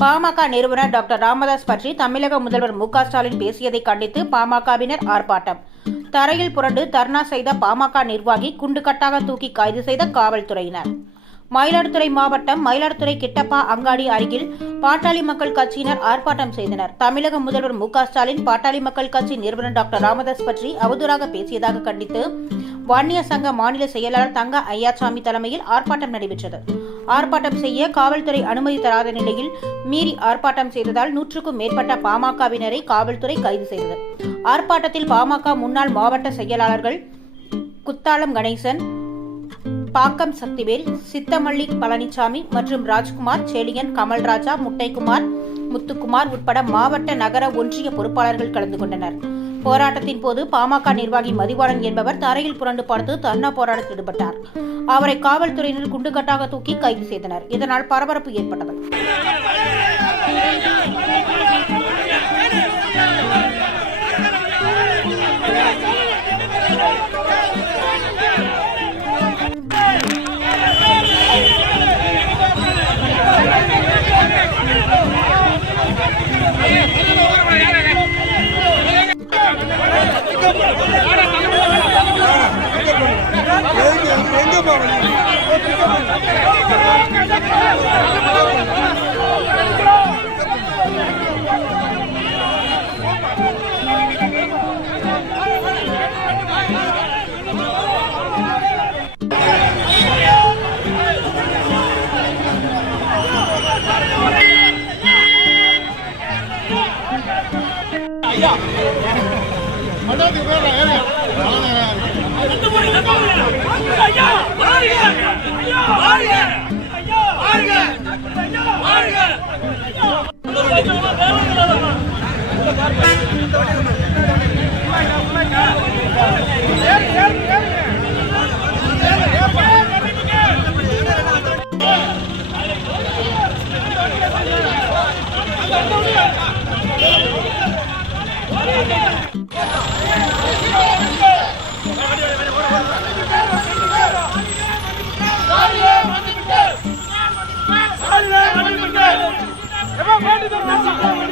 பாமக நிறுவனர் டாக்டர் ராமதாஸ் பற்றி தமிழக முதல்வர் மு.க. ஸ்டாலின் பேசியதை கண்டித்து பாமகவினர் ஆர்ப்பாட்டம். தரையில் புரண்டு தர்ணா செய்த பாமக நிர்வாகி குண்டுகட்டாக தூக்கி கைது செய்த காவல்துறையினர். மயிலாடுதுறை மாவட்டம் மயிலாடுதுறை கிட்டப்பா அங்காடி அருகில் பாட்டாளி மக்கள் கட்சியினர் ஆர்ப்பாட்டம் செய்தனர். தமிழக முதல்வர் மு.க. ஸ்டாலின் பாட்டாளி மக்கள் கட்சி நிறுவனர் டாக்டர் ராமதாஸ் பற்றி அவதூறாக பேசியதாக கண்டித்து வன்னிய சங்க மாநில செயலாளர் தங்க ஐயாசாமி தலைமையில் ஆர்ப்பாட்டம் நடைபெற்றது. ஆர்ப்பாட்டம் செய்ய காவல்துறை அனுமதி தராத நிலையில் மீறி ஆர்ப்பாட்டம் செய்ததால் 100க்கும் மேற்பட்ட பாமகவினரை காவல்துறை கைது செய்தது. ஆர்ப்பாட்டத்தில் பாமக முன்னாள் மாவட்ட செயலாளர்கள் குத்தாலம் கணேசன், பாக்கம் சக்திவேல், சித்தமல்லி பழனிசாமி மற்றும் ராஜ்குமார், செழியன், கமல்ராஜா, முட்டைக்குமார், முத்துக்குமார் உட்பட மாவட்ட நகர ஒன்றிய பொறுப்பாளர்கள் கலந்து கொண்டனர். போராட்டத்தின் போது பாமக நிர்வாகி மதிவாணன் என்பவர் தரையில் புரண்டு படுத்து தர்ணா போராட்டத்தில் ஈடுபட்டார். அவரை காவல்துறையினர் குண்டுகட்டாக தூக்கி கைது செய்தனர். இதனால் பரபரப்பு ஏற்பட்டது. Come on,